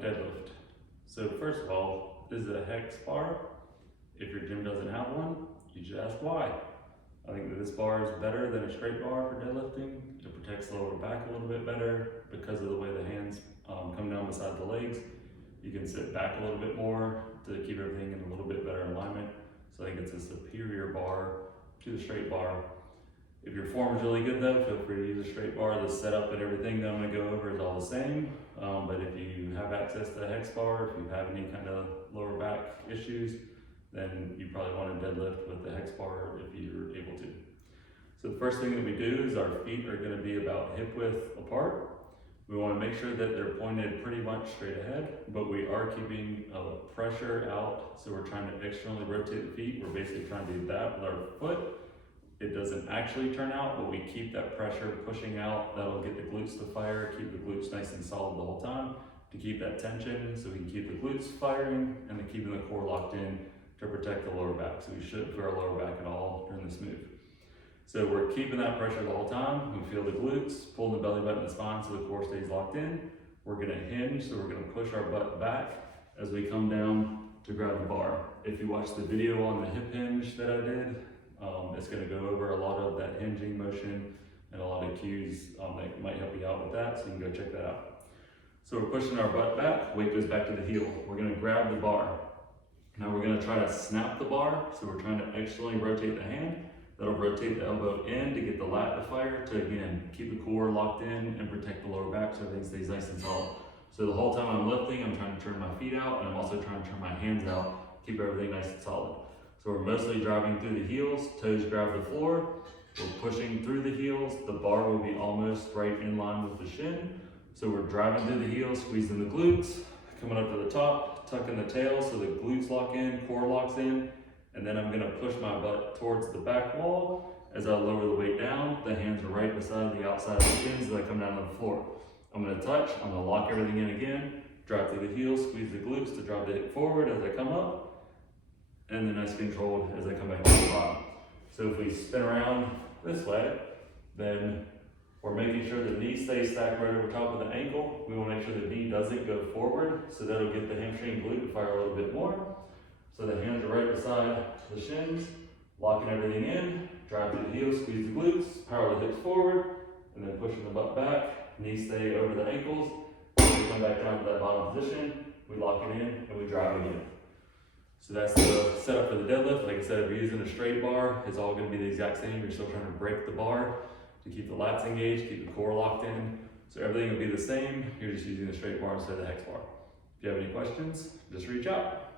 deadlift. So first of all, this is a hex bar. If your gym doesn't have one, you should ask why. I think that this bar is better than a straight bar for deadlifting. It protects the lower back a little bit better because of the way the hands come down beside the legs. You can sit back a little bit more to keep everything in a little bit better alignment. So I think it's a superior bar to the straight bar. If your form is really good though, feel free to use a straight bar. The setup and everything that I'm gonna go over is all the same. But if you have access to a hex bar, if you have any kind of lower back issues, then you probably want to deadlift with the hex bar if you're able to. So the first thing that we do is our feet are going to be about hip width apart. We want to make sure that they're pointed pretty much straight ahead, but we are keeping pressure out. So we're trying to externally rotate the feet. We're basically trying to do that with our foot. It doesn't actually turn out, but we keep that pressure pushing out. That'll get the glutes to fire, keep the glutes nice and solid the whole time to keep that tension so we can keep the glutes firing and then keeping the core locked in to protect the lower back. So we shouldn't feel our lower back at all during this move. So we're keeping that pressure the whole time. We feel the glutes, pulling the belly button and the spine so the core stays locked in. We're gonna hinge, so we're gonna push our butt back as we come down to grab the bar. If you watch the video on the hip hinge that I did, it's gonna go over a lot of that hinging motion and a lot of cues that might help you out with that, so you can go check that out. So we're pushing our butt back, weight goes back to the heel. We're gonna grab the bar. Now we're going to try to snap the bar, so we're trying to externally rotate the hand. That'll rotate the elbow in to get the lat to fire, to again, keep the core locked in and protect the lower back so everything stays nice and solid. So the whole time I'm lifting, I'm trying to turn my feet out, and I'm also trying to turn my hands out, keep everything nice and solid. So we're mostly driving through the heels, toes grab the floor. We're pushing through the heels. The bar will be almost right in line with the shin. So we're driving through the heels, squeezing the glutes, coming up to the top, tucking the tail so the glutes lock in, core locks in, and then I'm gonna push my butt towards the back wall. As I lower the weight down, the hands are right beside the outside of the shins as I come down to the floor. I'm gonna touch, I'm gonna lock everything in again, drive through the heels, squeeze the glutes to drive the hip forward as I come up, and then nice controlled as I come back to the bottom. So if we spin around this way, then we're making sure the knee stays stacked right over top of the ankle. We want to make sure the knee doesn't go forward, so that'll get the hamstring glute to fire a little bit more. So the hands are right beside the shins, locking everything in, drive through the heels, squeeze the glutes, power the hips forward, and then pushing the butt back, knees stay over the ankles. We come back down to that bottom position, we lock it in, and we drive again. So that's the setup for the deadlift. Like I said, if you're using a straight bar, it's all going to be the exact same. You're still trying to break the bar to keep the lats engaged, keep the core locked in. So everything will be the same. You're just using the straight bar instead of the hex bar. If you have any questions, just reach out.